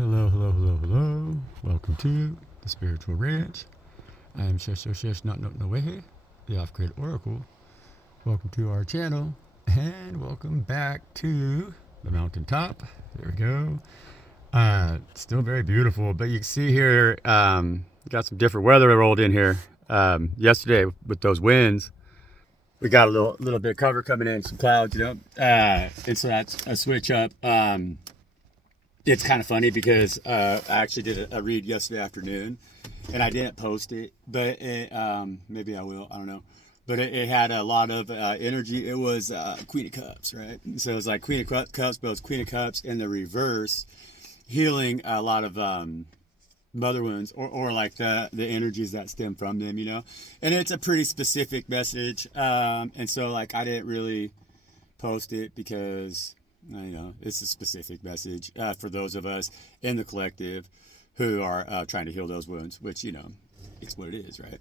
Hello. Welcome to the Spiritual Ranch. I am Not the Off-Grid Oracle. Welcome to our channel, and welcome back to the mountaintop. There we go. Still very beautiful, but you can see here, got some different weather rolled in here. Yesterday with those winds, we got a little bit of cover coming in, some clouds, and so that's a switch up. It's kind of funny because I actually did a read yesterday afternoon, and I didn't post it, but maybe I will. I don't know. But it had a lot of energy. It was Queen of Cups, right? So it was like Queen of Cups, but it was Queen of Cups in the reverse, healing a lot of mother wounds or like the energies that stem from them, And it's a pretty specific message. And so like I didn't really post it because it's a specific message for those of us in the collective who are trying to heal those wounds, which, it's what it is, right?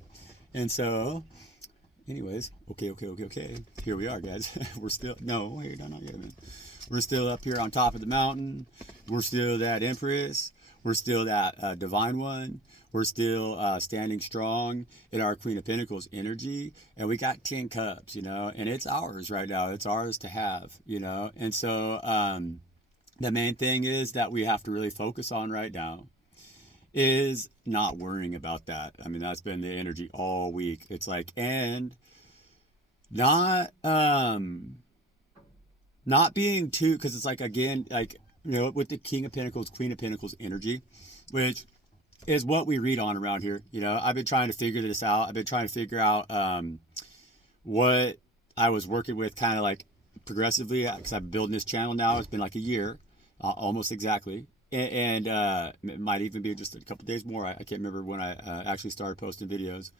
And so, anyways, okay. Here we are, guys. We're still, no, wait, not yet, man. We're still up here on top of the mountain. We're still that Empress. We're still that Divine One. We're still standing strong in our Queen of Pentacles energy. And we got 10 cups, and it's ours right now. It's ours to have, And so the main thing is that we have to really focus on right now is not worrying about that. I mean, that's been the energy all week. It's like, and not being too, because it's like, again, like, with the King of Pentacles, Queen of Pentacles energy, which is what we read on around here. I've been trying to figure this out. I've been trying to figure out what I was working with kind of like progressively, because I've been building this channel now. It's been like a year, almost exactly. And it might even be just a couple days more. I can't remember when I actually started posting videos,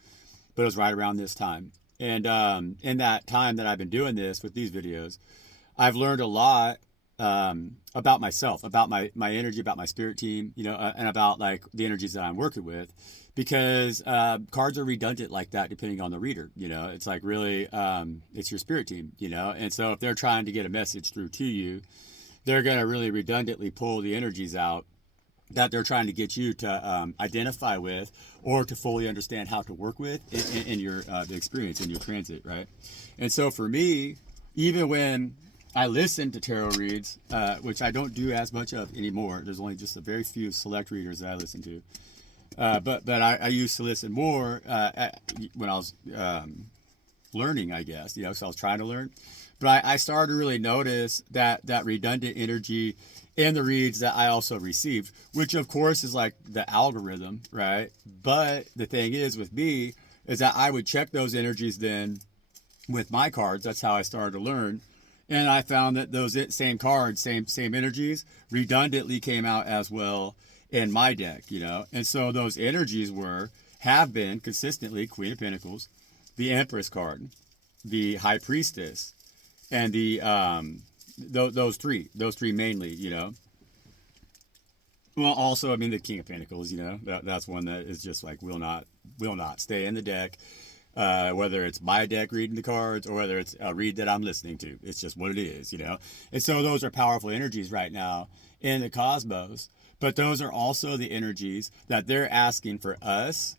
but it was right around this time. And in that time that I've been doing this with these videos, I've learned a lot about myself, about my energy, about my spirit team, and about like the energies that I'm working with, because cards are redundant like that depending on the reader. It's like really it's your spirit team, and so if they're trying to get a message through to you, they're going to really redundantly pull the energies out that they're trying to get you to identify with or to fully understand how to work with in your the experience in your transit, right? And so for me, even when I listen to tarot reads, which I don't do as much of anymore. There's only just a very few select readers that I listen to. But I used to listen more when I was learning, I guess. So I was trying to learn. But I started to really notice that redundant energy in the reads that I also received, which of course is like the algorithm, right? But the thing is with me is that I would check those energies then with my cards. That's how I started to learn. And I found that those same cards, same energies, redundantly came out as well in my deck, And so those energies have been consistently Queen of Pentacles, the Empress card, the High Priestess, and the those three mainly, Well, also, I mean, the King of Pentacles, that's one that is just like will not stay in the deck. Whether it's my deck reading the cards or whether it's a read that I'm listening to. It's just what it is, And so those are powerful energies right now in the cosmos. But those are also the energies that they're asking for us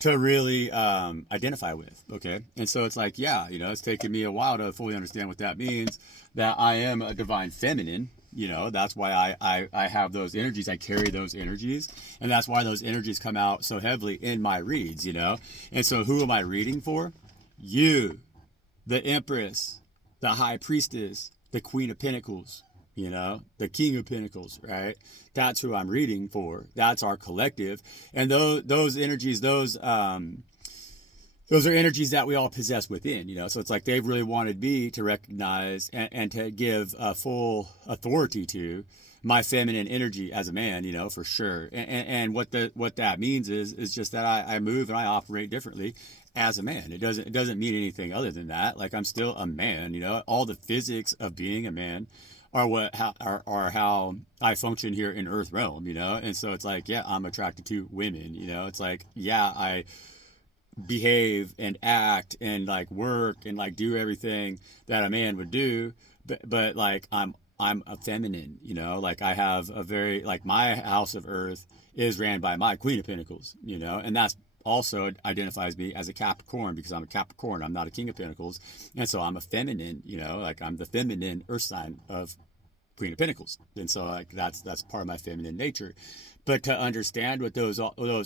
to really identify with, okay? And so it's like, it's taken me a while to fully understand what that means, that I am a divine feminine. That's why I have those energies. I carry those energies. And that's why those energies come out so heavily in my reads, And so who am I reading for? You, the Empress, the High Priestess, the Queen of Pentacles, the King of Pentacles, right? That's who I'm reading for. That's our collective. And those energies, those are energies that we all possess within, So it's like they've really wanted me to recognize and to give full authority to my feminine energy as a man, for sure. And what that means is just that I move and I operate differently as a man. It doesn't mean anything other than that. Like I'm still a man, All the physics of being a man are how I function here in Earth realm, And so it's like, I'm attracted to women, It's like, I behave and act and like work and like do everything that a man would do, but like I'm I'm a feminine, you know, like I have a very, like my house of earth is ran by my Queen of Pentacles, you know, and that's also identifies me as a Capricorn because I'm a Capricorn. I'm not a King of Pentacles. And so I'm a feminine, you know, like I'm the feminine earth sign of Queen of Pentacles. And so like that's part of my feminine nature. But to understand what those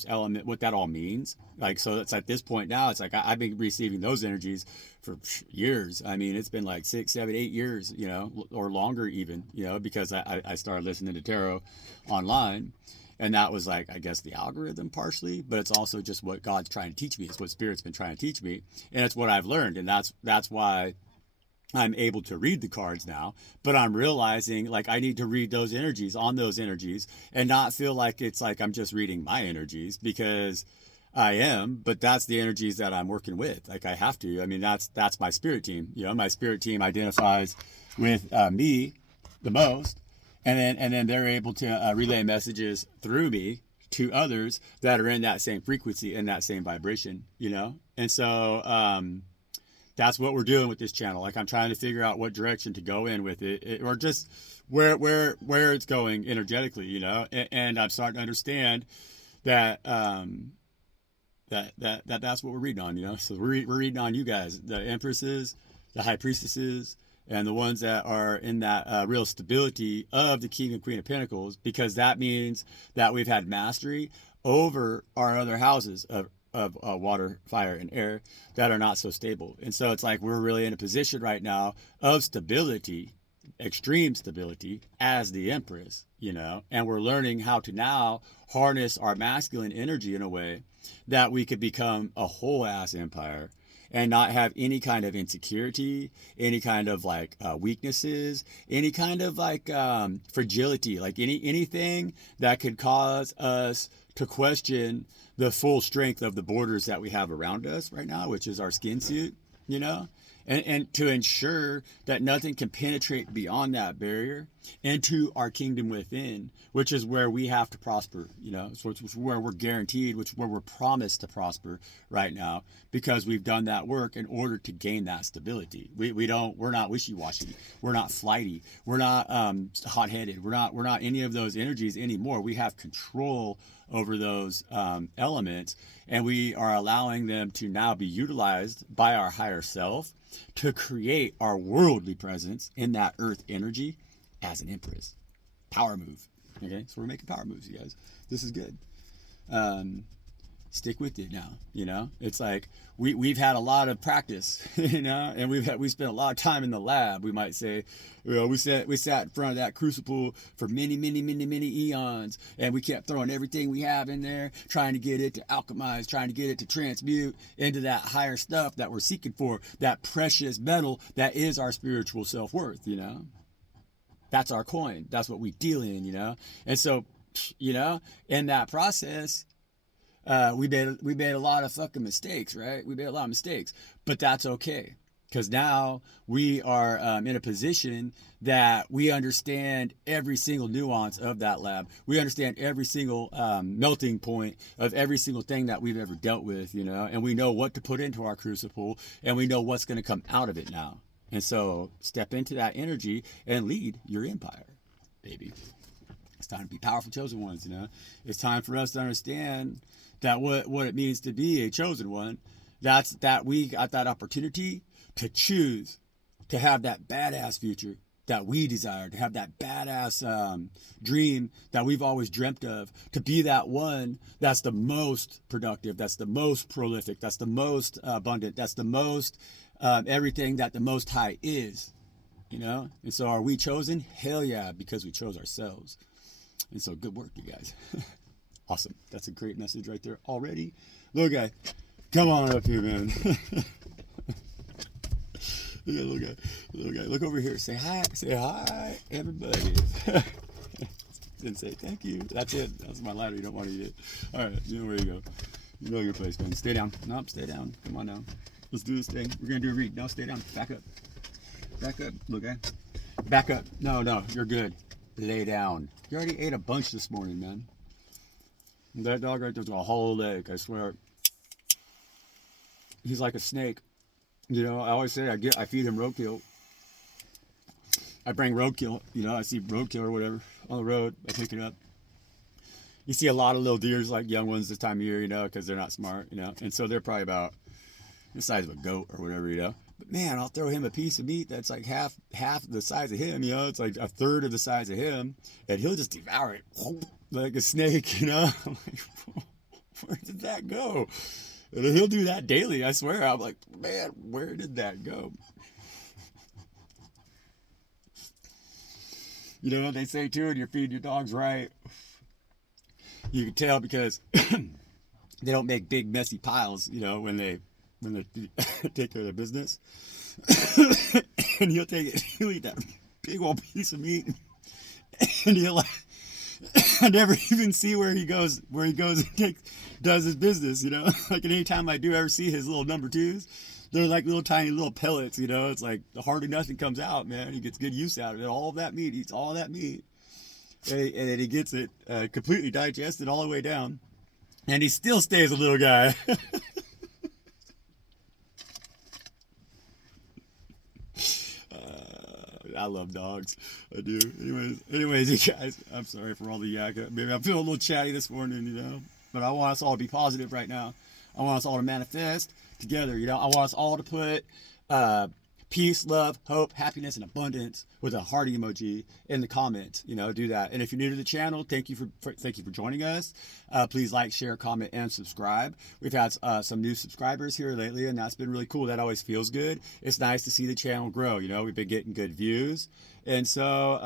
element, what that all means, like, so it's at this point now, it's like I've been receiving those energies for years. I mean, it's been like 6, 7, 8 years, you know, or longer even, you know, because I started listening to tarot online. And that was like, I guess, the algorithm partially, but it's also just what God's trying to teach me. It's what Spirit's been trying to teach me, and it's what I've learned, and that's why I'm able to read the cards now, but I'm realizing like I need to read those energies on those energies and not feel like it's like I'm just reading my energies, because I am, but that's the energies that I'm working with. Like I have to. I mean, that's my spirit team. You know, my spirit team identifies with me the most, and then they're able to relay messages through me to others that are in that same frequency and that same vibration. You know, and so that's what we're doing with this channel. Like I'm trying to figure out what direction to go in with it, or just where it's going energetically, you know. And I'm starting to understand that that's what we're reading on, you know. So we're reading on you guys, the Empresses, the High Priestesses, and the ones that are in that real stability of the King and Queen of Pentacles, because that means that we've had mastery over our other houses of water, fire, and air that are not so stable. And so it's like we're really in a position right now of stability, extreme stability, as the Empress, you know, and we're learning how to now harness our masculine energy in a way that we could become a whole ass empire and not have any kind of insecurity, any kind of like weaknesses, any kind of like fragility, like anything that could cause us to question the full strength of the borders that we have around us right now, which is our skin suit, you know, and to ensure that nothing can penetrate beyond that barrier into our kingdom within, which is where we have to prosper, you know, so it's where we're guaranteed, which is where we're promised to prosper right now, because we've done that work in order to gain that stability. We're not wishy-washy, we're not flighty, we're not hot-headed, we're not any of those energies anymore. We have control over those elements, and we are allowing them to now be utilized by our higher self to create our worldly presence in that earth energy as an Empress. Power move. Okay, so we're making power moves, you guys. This is good. Stick with it now. You know, it's like we've had a lot of practice, you know, and we spent a lot of time in the lab. We might say, you know, we sat in front of that crucible for many eons, and we kept throwing everything we have in there, trying to get it to alchemize, trying to get it to transmute into that higher stuff that we're seeking for, that precious metal that is our spiritual self-worth. You know, that's our coin. That's what we deal in. You know, and so, you know, in that process, we made a lot of fucking mistakes, right? We made a lot of mistakes, but that's okay, because now we are in a position that we understand every single nuance of that lab. We understand every single melting point of every single thing that we've ever dealt with, you know, and we know what to put into our crucible, and we know what's going to come out of it now. And so step into that energy and lead your empire, baby. It's time to be powerful chosen ones, you know. It's time for us to understand that what it means to be a chosen one, that's that we got that opportunity to choose to have that badass future that we desire, to have that badass dream that we've always dreamt of, to be that one that's the most productive, that's the most prolific, that's the most abundant, that's the most everything that the Most High is, you know. And so are we chosen? Hell yeah, because we chose ourselves. And so good work, you guys. Awesome. That's a great message right there already. Little guy, come on up here, man. Little guy. Look over here. Say hi. Say hi, everybody. Then say thank you. That's it. That's my ladder. You don't want to eat it. All right. You know where you go. You know your place, man. Stay down. Nope. Stay down. Come on now. Let's do this thing. We're going to do a read. No, stay down. Back up. Back up. Little guy. Back up. No. You're good. Lay down. You already ate a bunch this morning, man. That dog right there's a whole leg, I swear. He's like a snake. You know, I always say I feed him roadkill. I bring roadkill, you know, I see roadkill or whatever on the road, I pick it up. You see a lot of little deers, like young ones this time of year, you know, because they're not smart, you know, and so they're probably about the size of a goat or whatever, you know. But man, I'll throw him a piece of meat that's like half the size of him, you know. It's like a third of the size of him, and he'll just devour it like a snake, you know. I'm like, where did that go? And he'll do that daily, I swear. I'm like, man, where did that go? You know what they say too, and you're feeding your dogs right. You can tell because they don't make big messy piles, you know, when they take care of their business. And he'll eat that big old piece of meat, and he'll like, I never even see where he goes and does his business, you know. Like anytime I do ever see his little number twos, they're like little tiny little pellets, you know. It's like hardly nothing comes out, man. He gets good use out of it. All of that meat, eats all that meat, and then he gets it completely digested all the way down, and he still stays a little guy. I love dogs. I do. Anyways, you guys, I'm sorry for all the yakka. Maybe I'm feeling a little chatty this morning, you know. But I want us all to be positive right now. I want us all to manifest together, you know. I want us all to put peace, love, hope, happiness, and abundance with a hearty emoji in the comments. You know, do that. And if you're new to the channel, thank you for joining us. Please like, share, comment, and subscribe. We've had some new subscribers here lately, and that's been really cool. That always feels good. It's nice to see the channel grow. You know, we've been getting good views, and so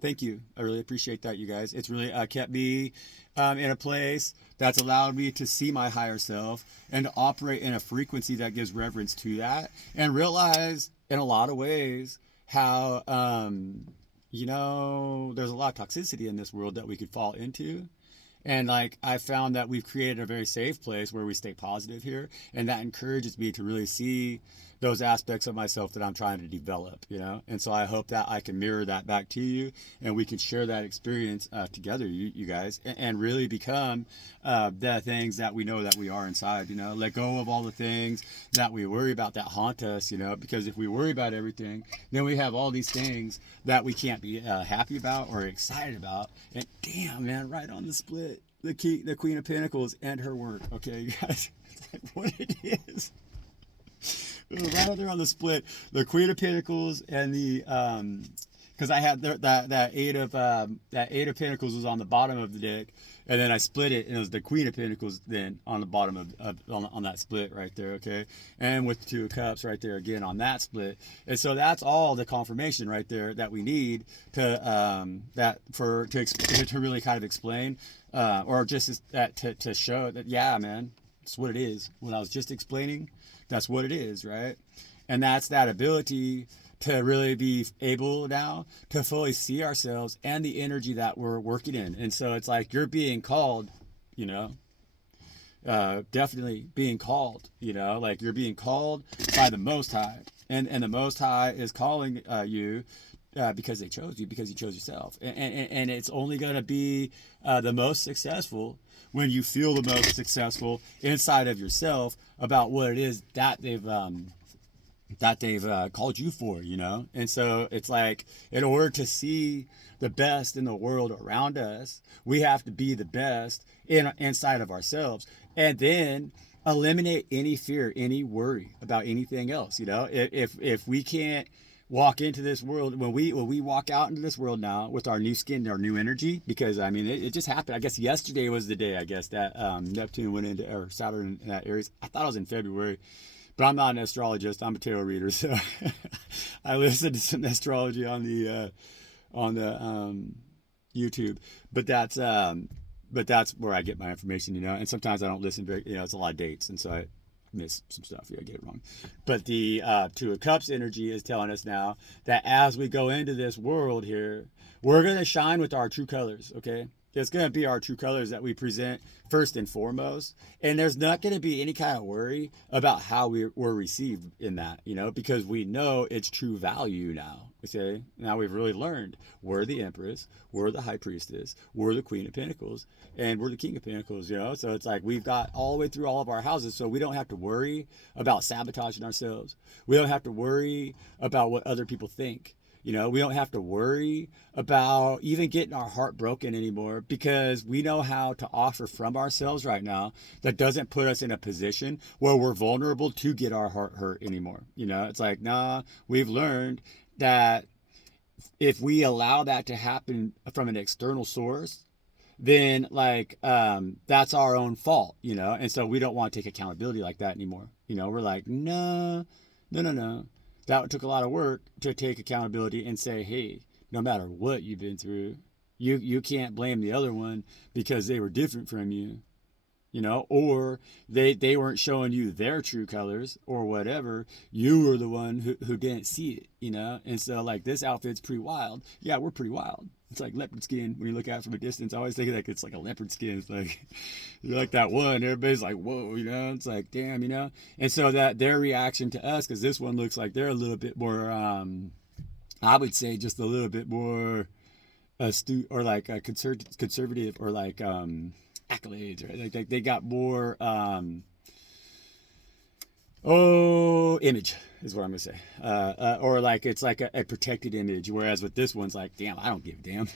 thank you. I really appreciate that, you guys. It's really kept me in a place that's allowed me to see my higher self and to operate in a frequency that gives reverence to that, and realize in a lot of ways how you know, there's a lot of toxicity in this world that we could fall into. And like, I found that we've created a very safe place where we stay positive here, and that encourages me to really see those aspects of myself that I'm trying to develop, you know. And so I hope that I can mirror that back to you, and we can share that experience together, you guys, and really become the things that we know that we are inside, you know. Let go of all the things that we worry about that haunt us, you know, because if we worry about everything, then we have all these things that we can't be happy about or excited about. And damn, man, right on the split, the Queen of Pentacles and her work. Okay, you guys, it's like what it is. Right out there on the split, the Queen of Pentacles and the because I had that eight of Pentacles was on the bottom of the deck, and then I split it, and it was the Queen of Pentacles then on the bottom of on that split right there, okay, and with the Two of Cups right there again on that split, and so that's all the confirmation right there that we need to to really kind of explain or just to show that, yeah, man, it's what it is. What I was just explaining, that's what it is, right? And that's that ability to really be able now to fully see ourselves and the energy that we're working in. And so it's like you're being called, you know, definitely being called, you know, like you're being called by the Most High. And the Most High is calling you because they chose you, because you chose yourself. And it's only going to be the most successful when you feel the most successful inside of yourself about what it is that they've called you for, you know. And so it's like, in order to see the best in the world around us, we have to be the best inside of ourselves, and then eliminate any fear, any worry about anything else, you know. If we can't walk into this world, when we walk out into this world now with our new skin, our new energy, because I mean it just happened. I guess yesterday was the day, I guess, that Neptune went into, or Saturn in that Aries. I thought it was in February, but I'm not an astrologist. I'm a tarot reader, so I listened to some astrology on the YouTube. But that's where I get my information, you know. And sometimes I don't listen very, you know, it's a lot of dates, and so I miss some stuff. Yeah, I get it wrong. But the Two of Cups energy is telling us now that as we go into this world here, we're going to shine with our true colors, okay? It's going to be our true colors that we present first and foremost. And there's not going to be any kind of worry about how we're received in that, you know, because we know its true value now. Okay, now we've really learned we're the Empress, we're the High Priestess, we're the Queen of Pentacles, and we're the King of Pentacles, you know. So it's like we've got all the way through all of our houses, so we don't have to worry about sabotaging ourselves. We don't have to worry about what other people think. You know, we don't have to worry about even getting our heart broken anymore because we know how to offer from ourselves right now that doesn't put us in a position where we're vulnerable to get our heart hurt anymore. You know, it's like, nah, we've learned that if we allow that to happen from an external source, then like that's our own fault, you know. And so we don't want to take accountability like that anymore. You know, we're like, no. That took a lot of work to take accountability and say, hey, no matter what you've been through, you can't blame the other one because they were different from you, you know, or they weren't showing you their true colors or whatever. You were the one who didn't see it, you know. And so like this outfit's pretty wild. Yeah, we're pretty wild. It's like leopard skin when you look at it from a distance. I always think like it's like a leopard skin. It's like you're like that one. Everybody's like, whoa, you know. It's like damn, you know. And so that their reaction to us, because this one looks like they're a little bit more, I would say, just a little bit more astute or like a conservative or like accolades, right? Like they got more image is what I'm gonna say, or like it's like a protected image, whereas with this one's like, damn, I don't give a damn.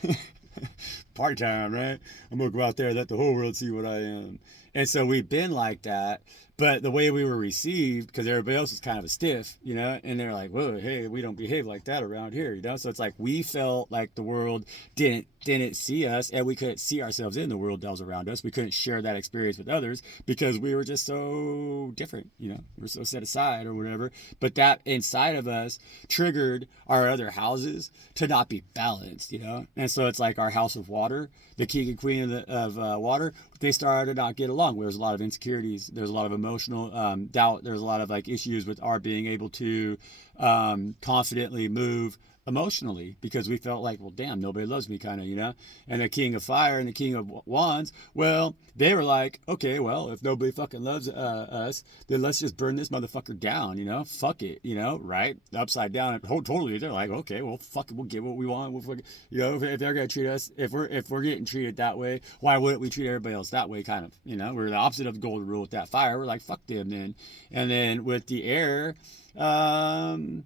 Party time, right? I'm gonna go out there, let the whole world see what I am. And so we've been like that, but the way we were received, because everybody else is kind of a stiff, you know, and they're like, whoa, hey, we don't behave like that around here, you know. So it's like we felt like the world didn't see us, and we couldn't see ourselves in the world that was around us. We couldn't share that experience with others because we were just so different, you know. We're so set aside or whatever. But that inside of us triggered our other houses to not be balanced, you know. And so it's like our house of water, the king and queen of water, they started to not get along. There's a lot of insecurities. There's a lot of emotional doubt. There's a lot of like issues with our being able to confidently move emotionally because we felt like, well, damn, nobody loves me, kind of, you know. And the king of fire and the king of wands, well, they were like, okay, well, if nobody fucking loves us, then let's just burn this motherfucker down, you know. Fuck it, you know, right? Upside down, totally. They're like, okay, well, fuck it, we'll get what we want. We'll fucking, you know, if they're gonna treat us, if we're getting treated that way, why wouldn't we treat everybody else that way? Kind of, you know. We're the opposite of the golden rule with that fire. We're like, fuck them then. And then with the air, we kind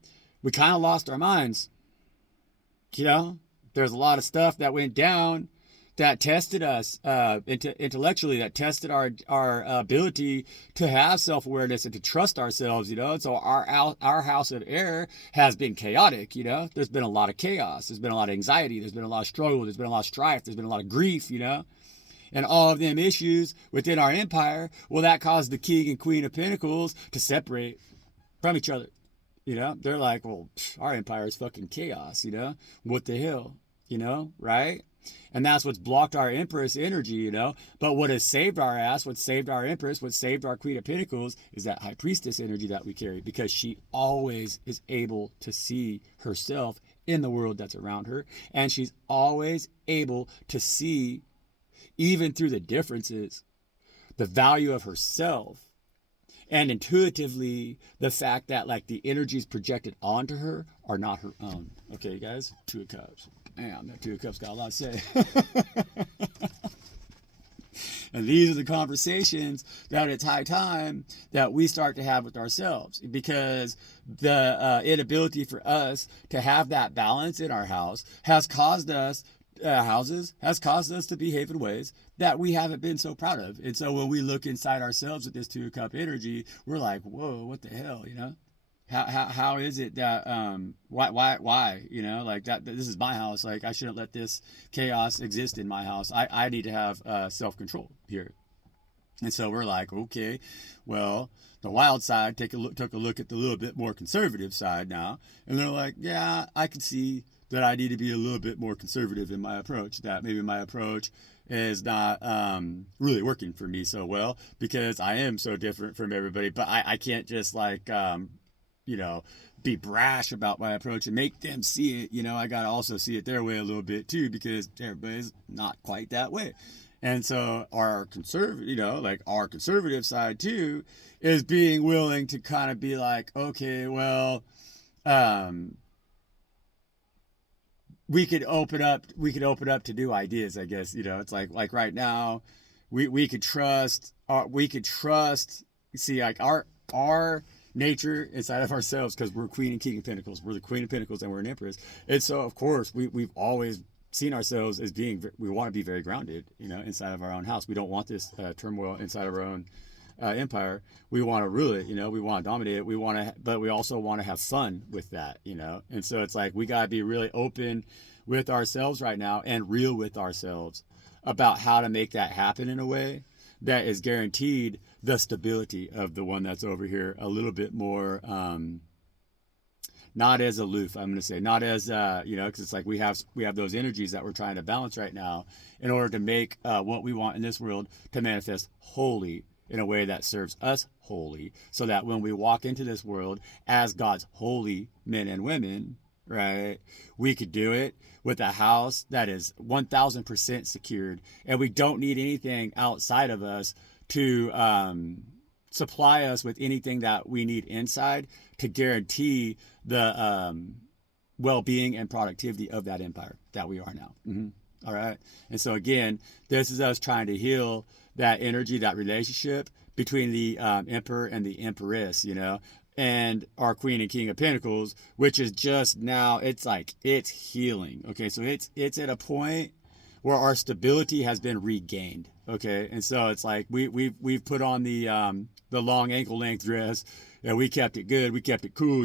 of lost our minds. You know, there's a lot of stuff that went down that tested us intellectually, that tested our ability to have self-awareness and to trust ourselves, you know. And so our house of air has been chaotic, you know. There's been a lot of chaos. There's been a lot of anxiety. There's been a lot of struggle. There's been a lot of strife. There's been a lot of grief, you know. And all of them issues within our empire, well, that caused the king and queen of pentacles to separate from each other. You know, they're like, well, our empire is fucking chaos, you know? What the hell, you know, right? And that's what's blocked our Empress energy, you know? But what has saved our ass, what saved our Empress, what saved our Queen of Pentacles is that High Priestess energy that we carry, because she always is able to see herself in the world that's around her. And she's always able to see, even through the differences, the value of herself. And intuitively, the fact that like the energies projected onto her are not her own. Okay, guys, Two of Cups. Damn, that Two of Cups got a lot to say. And these are the conversations that it's high time that we start to have with ourselves, because the inability for us to have that balance in our house has caused us has caused us to behave in ways that we haven't been so proud of. And so when we look inside ourselves with this Two of Cup energy, we're like, whoa, what the hell, you know? How is it that why you know, like that this is my house, like I shouldn't let this chaos exist in my house. I need to have self-control here. And so we're like, okay, well, the wild side took a look at the little bit more conservative side now, and they're like, yeah, I can see that I need to be a little bit more conservative in my approach, that maybe my approach is not really working for me so well because I am so different from everybody. But I can't just like, you know, be brash about my approach and make them see it. You know, I got to also see it their way a little bit too, because everybody's not quite that way. And so our conservative, you know, like our conservative side too is being willing to kind of be like, okay, well, we could open up to new ideas, I guess. You know, it's like right now we could trust see, like our nature inside of ourselves, because we're Queen and King of Pentacles. We're the Queen of Pentacles and we're an Empress. And so, of course, we've always seen ourselves as being, we want to be very grounded, inside of our own house. We don't want this turmoil inside of our own empire. We want to rule it, we want to dominate it. But we also want to have fun with that, And so it's like we got to be really open with ourselves right now and real with ourselves about how to make that happen in a way that is guaranteed the stability of the one that's over here a little bit more, not as aloof, I'm going to say, not as, because it's like we have those energies that we're trying to balance right now in order to make what we want in this world to manifest wholly in a way that serves us wholly, so that when we walk into this world as God's holy men and women, right, we could do it with a house that is 1000% secured, and we don't need anything outside of us to supply us with anything that we need inside to guarantee the well-being and productivity of that empire that we are now. All right. And so again, this is us trying to heal that energy, that relationship between the emperor and the empress, and our Queen and King of Pentacles, which is just now, it's healing. Okay. So it's at a point where our stability has been regained. Okay. And so it's like we've put on the long ankle length dress, and we kept it good. We kept it cool.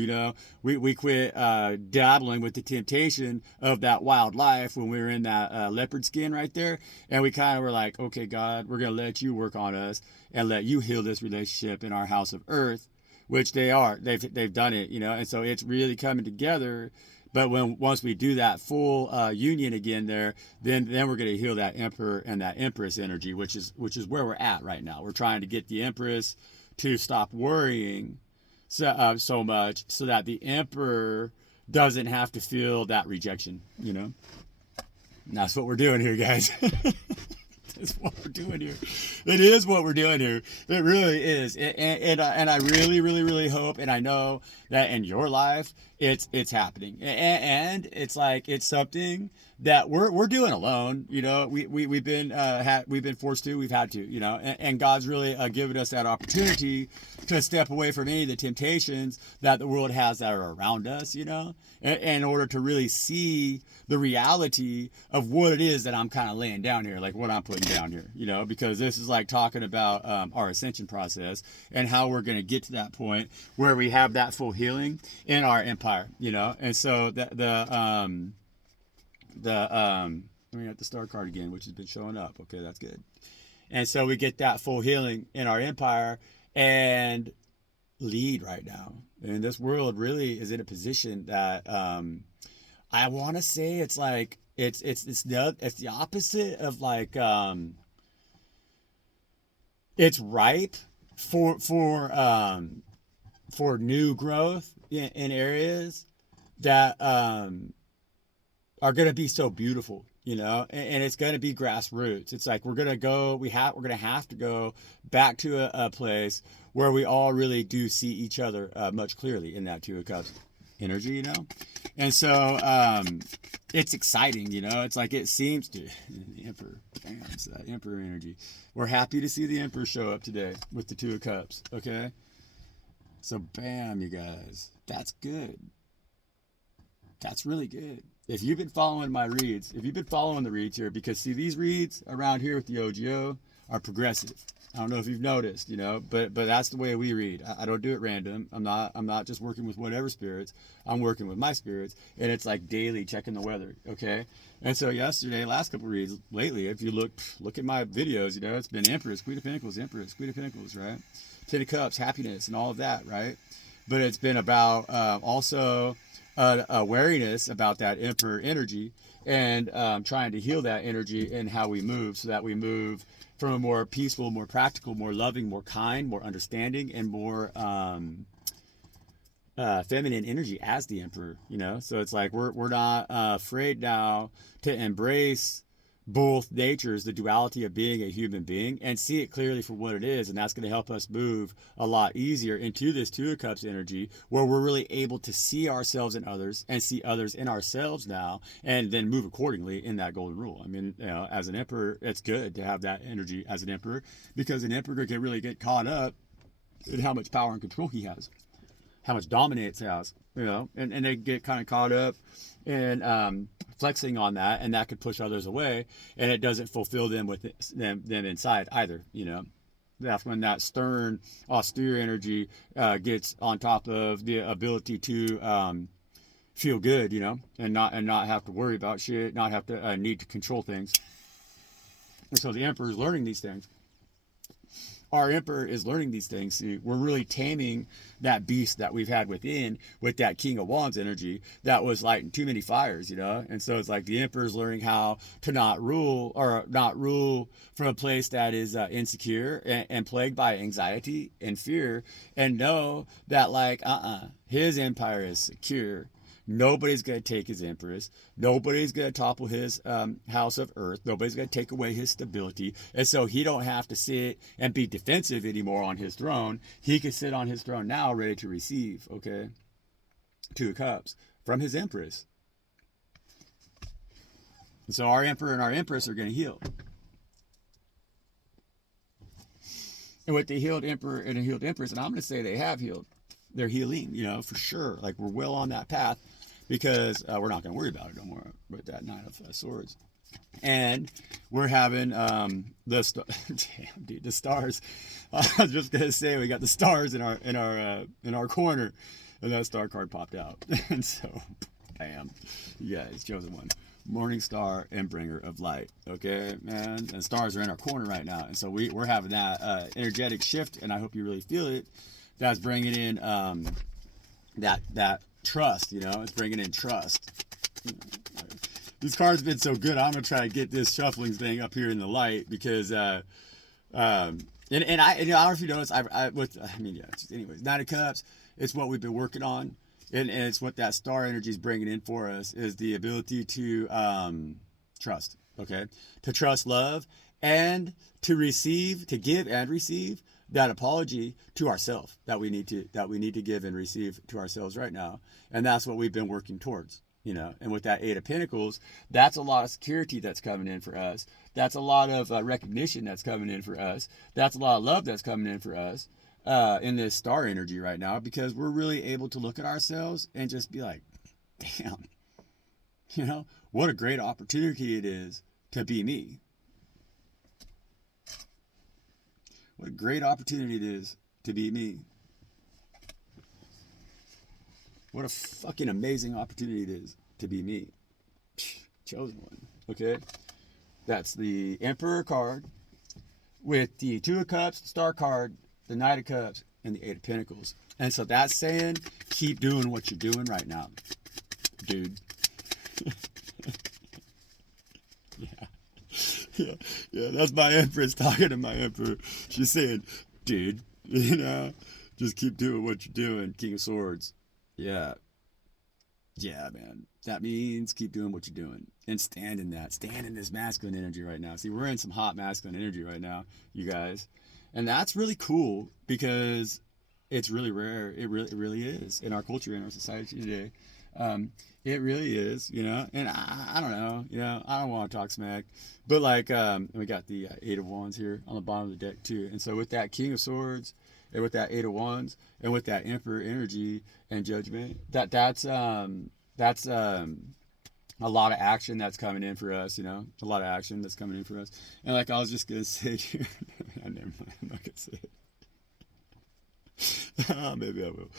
We quit dabbling with the temptation of that wild life when we were in that leopard skin right there. And we kind of were like, okay, God, we're going to let you work on us and let you heal this relationship in our house of earth, which they are. They've done it, and so it's really coming together. But once we do that full union again there, then we're going to heal that emperor and that empress energy, which is where we're at right now. We're trying to get the empress to stop worrying so much, so that the emperor doesn't have to feel that rejection. And that's what we're doing here, guys. That's what we're doing here. It is what we're doing here. It really is. And I really, really, really hope, and I know that in your life, it's happening. And it's like, it's something that we're doing alone. We've been forced to, we've had to, and God's really given us that opportunity to step away from any of the temptations that the world has that are around us, in order to really see the reality of what it is that I'm kind of laying down here, like what I'm putting down here, because this is like talking about our ascension process and how we're going to get to that point where we have that full healing in our empire, and so let me get the star card again, which has been showing up. Okay, that's good. And so we get that full healing in our empire and lead right now. And this world really is in a position that I want to say it's like it's the opposite of like it's ripe for new growth in areas that are going to be so beautiful, and it's going to be grassroots. It's like we're going to have to go back to a place where we all really do see each other much clearly in that Two of Cups energy, and so it's exciting, it's like it seems to the Emperor. Damn, it's that Emperor energy. We're happy to see the Emperor show up today with the Two of Cups. Okay, so bam, you guys, that's good. That's really good. If you've been following my reads, if you've been following the reads here, because see, these reads around here with the OGO are progressive. I don't know if you've noticed, but that's the way we read. I don't do it random. I'm not just working with whatever spirits. I'm working with my spirits, and it's like daily checking the weather. Okay. And so yesterday, last couple of reads lately, if you look at my videos, it's been Empress, Queen of Pentacles, Empress, Queen of Pentacles, right? Ten of Cups, happiness, and all of that, right? But it's been about also awareness about that Emperor energy and trying to heal that energy and how we move, so that we move from a more peaceful, more practical, more loving, more kind, more understanding, and more feminine energy as the Emperor, So it's like we're not afraid now to embrace both natures, the duality of being a human being, and see it clearly for what it is. And that's going to help us move a lot easier into this Two of Cups energy, where we're really able to see ourselves in others and see others in ourselves now, and then move accordingly in that golden rule. I mean, as an Emperor, it's good to have that energy as an Emperor, because an Emperor can really get caught up in how much power and control he has. how much dominance it has, you know, and they get kind of caught up in flexing on that, and that could push others away, and it doesn't fulfill them with them inside either, you know. That's when that stern, austere energy gets on top of the ability to feel good, you know, and not have to worry about shit, not have to need to control things. And so the emperor is learning these things. Our emperor is learning these things. See, we're really taming that beast that we've had within with that King of Wands energy that was lighting too many fires, you know. And so it's like the emperor is learning how to not rule from a place that is insecure and plagued by anxiety and fear, and know that like his empire is secure. Nobody's going to take his empress. Nobody's going to topple his house of earth. Nobody's going to take away his stability. And so he don't have to sit and be defensive anymore on his throne. He can sit on his throne now ready to receive, okay, 2 of Cups from his empress. And so our emperor and our empress are going to heal. And with the healed emperor and a healed empress, and I'm going to say they have healed. They're healing, you know, for sure. Like we're well on that path. Because we're not going to worry about it no more with that 9 of Swords. And we're having damn, dude, the stars. I was just going to say we got the stars in our corner, and that star card popped out. And so, bam, you guys, chosen one. Morning star and bringer of light. Okay, man. And stars are in our corner right now. And so we're having that energetic shift, and I hope you really feel it. That's bringing in that trust, you know, it's bringing in trust. These cards have been so good. I'm gonna try to get this shuffling thing up here in the light because, and I don't know if you notice, anyways, 9 of Cups. It's what we've been working on, and it's what that star energy is bringing in for us is the ability to trust. Okay, to trust love and to receive, to give and receive that apology to ourselves that we need to give and receive to ourselves right now. And that's what we've been working towards, you know. And with that 8 of Pentacles, that's a lot of security that's coming in for us. That's a lot of recognition that's coming in for us. That's a lot of love that's coming in for us in this star energy right now, because we're really able to look at ourselves and just be like, damn, you know, what a great opportunity it is to be me. What a great opportunity it is to be me. What a fucking amazing opportunity it is to be me. Chosen one. Okay? That's the Emperor card with the 2 of Cups, Star card, the Knight of Cups, and the 8 of Pentacles. And so that's saying, keep doing what you're doing right now, dude. Yeah, that's my Empress talking to my Emperor. She's saying, dude, you know, just keep doing what you're doing, King of Swords. Yeah, man. That means keep doing what you're doing and stand in that. Stand in this masculine energy right now. See, we're in some hot masculine energy right now, you guys. And that's really cool because it's really rare. It really is in our culture, in our society today. It really is, you know, and I don't know, you know, I don't want to talk smack, but like, we got the 8 of Wands here on the bottom of the deck too. And so with that King of Swords and with that 8 of Wands and with that Emperor energy and Judgment, that's a lot of action that's coming in for us, you know, a lot of action that's coming in for us. And like, I was just going to say here, never mind, I'm not going to say it. Maybe I will.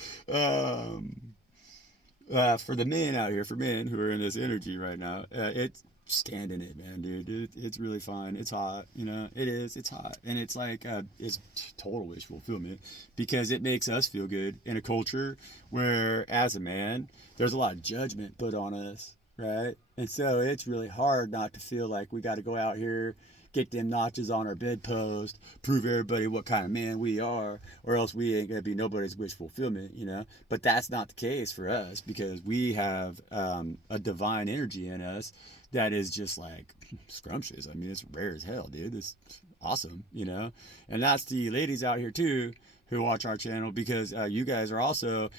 For the men out here, for men who are in this energy right now, it's stand in it, man, dude. It's really fun. It's hot, you know. It is. It's hot, and it's like it's total wish fulfillment because it makes us feel good in a culture where, as a man, there's a lot of judgment put on us, right? And so it's really hard not to feel like we got to go out here, get them notches on our bedpost, prove everybody what kind of man we are, or else we ain't gonna be nobody's wish fulfillment, you know. But that's not the case for us because we have a divine energy in us that is just like scrumptious. I mean, it's rare as hell, dude. It's awesome, you know. And that's the ladies out here too who watch our channel because you guys are also,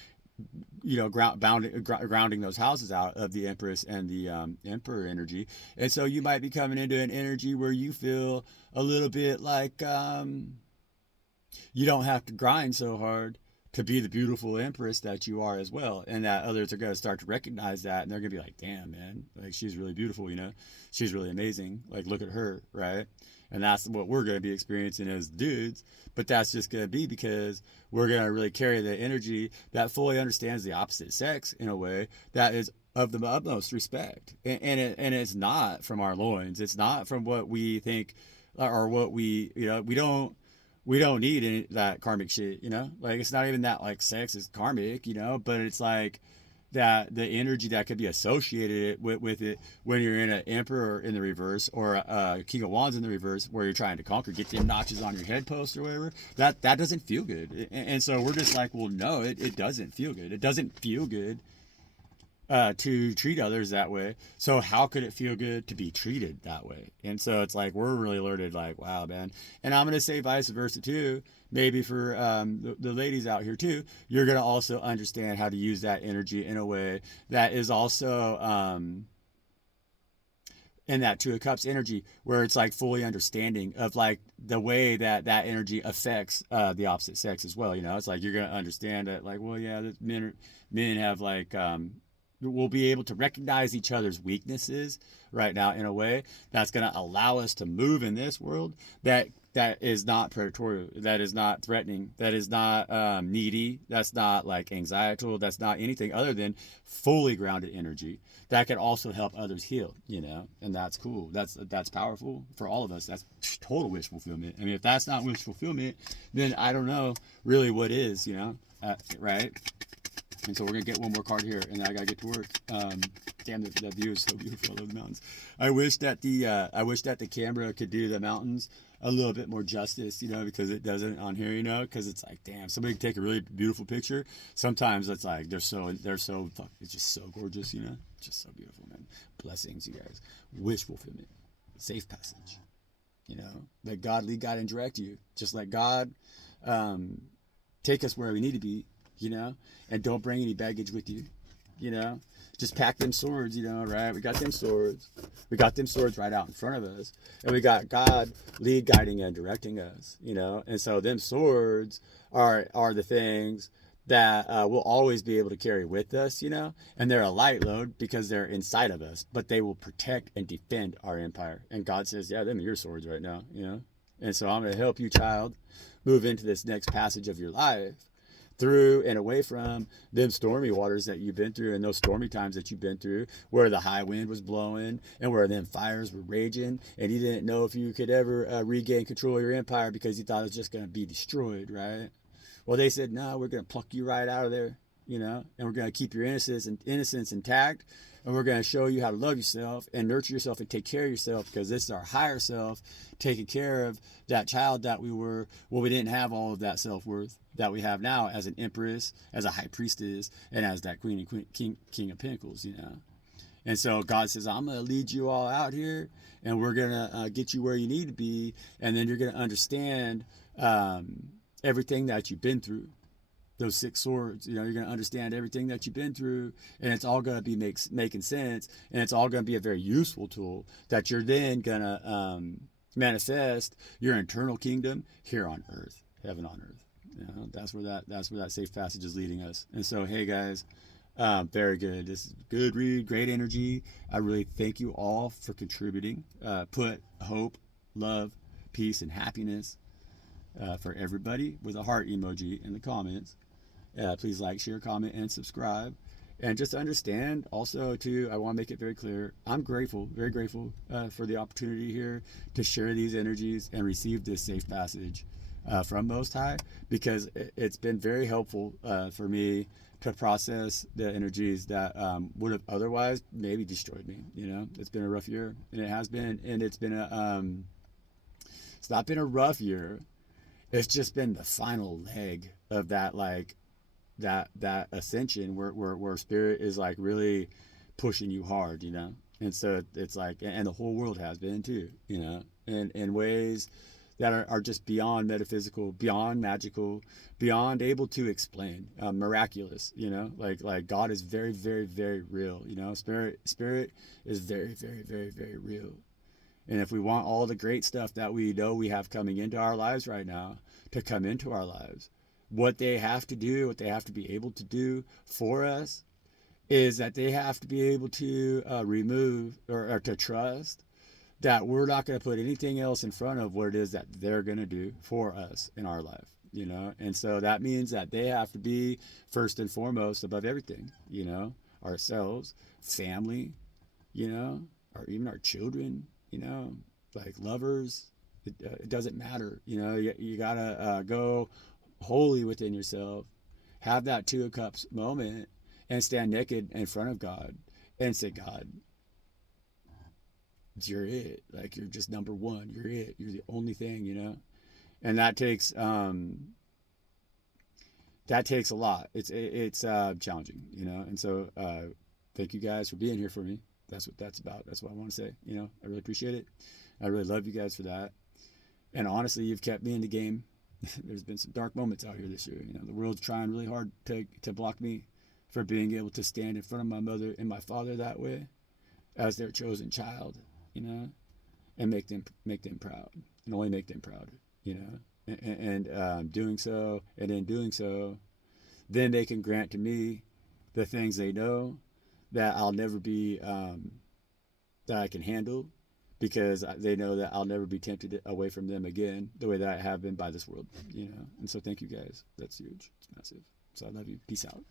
you know, grounding those houses out of the Empress and the Emperor energy. And so you might be coming into an energy where you feel a little bit like you don't have to grind so hard to be the beautiful Empress that you are as well, and that others are going to start to recognize that, and they're going to be like, damn, man, like she's really beautiful, you know, she's really amazing, like look at her, right? And that's what we're going to be experiencing as dudes. But that's just going to be because we're going to really carry the energy that fully understands the opposite sex in a way that is of the utmost respect. And it's not from our loins. It's not from what we think or what we, you know, we don't need any that karmic shit, you know? Like it's not even that like sex is karmic, you know, but it's like that the energy that could be associated with it when you're in an emperor in the reverse or a king of wands in the reverse where you're trying to conquer, get them notches on your head post or whatever, that doesn't feel good. And so we're just like, well, no, it doesn't feel good. It doesn't feel good to treat others that way. So how could it feel good to be treated that way? And so it's like we're really learned, like, wow, man. And I'm gonna say vice versa too. Maybe for the ladies out here too, you're gonna also understand how to use that energy in a way that is also in that Two of Cups energy, where it's like fully understanding of like the way that that energy affects the opposite sex as well. You know, it's like you're gonna understand that, like, well, yeah, men have like we'll be able to recognize each other's weaknesses right now in a way that's going to allow us to move in this world that is not predatory, that is not threatening, that is not needy, that's not like anxietal, that's not anything other than fully grounded energy that can also help others heal, you know. And that's cool, that's powerful for all of us. That's total wish fulfillment. I mean, if that's not wish fulfillment, then I don't know really what is, you know. Right. And so we're gonna get one more card here, and then I gotta get to work. Damn, that view is so beautiful. I love the mountains. I wish that the camera could do the mountains a little bit more justice, you know, because it doesn't on here, you know, because it's like, damn, somebody can take a really beautiful picture. Sometimes it's like it's just so gorgeous, you know, just so beautiful, man. Blessings, you guys. Wish fulfillment, safe passage, you know. Let God lead, God and direct you. Just let God take us where we need to be, you know, and don't bring any baggage with you, you know. Just pack them swords, you know, right? We got them swords right out in front of us, and we got God lead, guiding and directing us, you know. And so them swords are the things that we'll always be able to carry with us, you know. And they're a light load because they're inside of us, but they will protect and defend our empire. And God says, yeah, them are your swords right now, you know. And so I'm going to help you, child, move into this next passage of your life, through and away from them stormy waters that you've been through, and those stormy times that you've been through, where the high wind was blowing and where them fires were raging, and you didn't know if you could ever regain control of your empire because you thought it was just going to be destroyed, right? Well, they said, no, we're going to pluck you right out of there, you know, and we're going to keep your innocence intact, and we're going to show you how to love yourself and nurture yourself and take care of yourself, because this is our higher self taking care of that child that we were. Well, we didn't have all of that self-worth that we have now as an empress, as a high priestess, and as that king of pentacles, you know. And so God says, I'm going to lead you all out here, and we're going to get you where you need to be, and then you're going to understand everything that you've been through. Those 6 swords, you know, you're going to understand everything that you've been through, and it's all going to be making sense, and it's all going to be a very useful tool that you're then going to manifest your internal kingdom here on earth, heaven on earth. You know, that's where that safe passage is leading us. And so, hey guys, very good. This is good read, great energy. I really thank you all for contributing. Put hope, love, peace, and happiness for everybody with a heart emoji in the comments. Please like, share, comment, and subscribe. And just understand also too, I want to make it very clear, I'm grateful, very grateful for the opportunity here to share these energies and receive this safe passage from Most High, because it's been very helpful for me to process the energies that would have otherwise maybe destroyed me. You know, it's been a rough year, and it has been, and it's been it's not been a rough year. It's just been the final leg of that, like that ascension where spirit is like really pushing you hard, you know. And so it's like, and the whole world has been too, you know, in ways that are just beyond metaphysical, beyond magical, beyond able to explain, miraculous, you know. Like God is very, very, very real, you know. Spirit is very, very, very, very real. And if we want all the great stuff that we know we have coming into our lives right now to come into our lives, what they have to do, what they have to be able to do for us, is that they have to be able to remove or to trust that we're not going to put anything else in front of what it is that they're going to do for us in our life, you know? And so that means that they have to be first and foremost above everything, you know, ourselves, family, you know, or even our children, you know, like lovers. It doesn't matter, you know, you got to go holy within yourself, have that two of cups moment, and stand naked in front of God and say, God, you're it. Like, you're just number one. You're it. You're the only thing, you know? And that takes a lot. It's challenging, you know? And so, thank you guys for being here for me. That's what that's about. That's what I want to say. You know, I really appreciate it. I really love you guys for that. And honestly, you've kept me in the game. There's been some dark moments out here this year. You know, the world's trying really hard to block me for being able to stand in front of my mother and my father that way as their chosen child, you know, and make them proud, and only make them proud, you know, and doing so, and in doing so, then they can grant to me the things they know that I'll never be that I can handle, because they know that I'll never be tempted away from them again the way that I have been by this world, you know. And so thank you guys. That's huge. It's massive. So I love you. Peace out.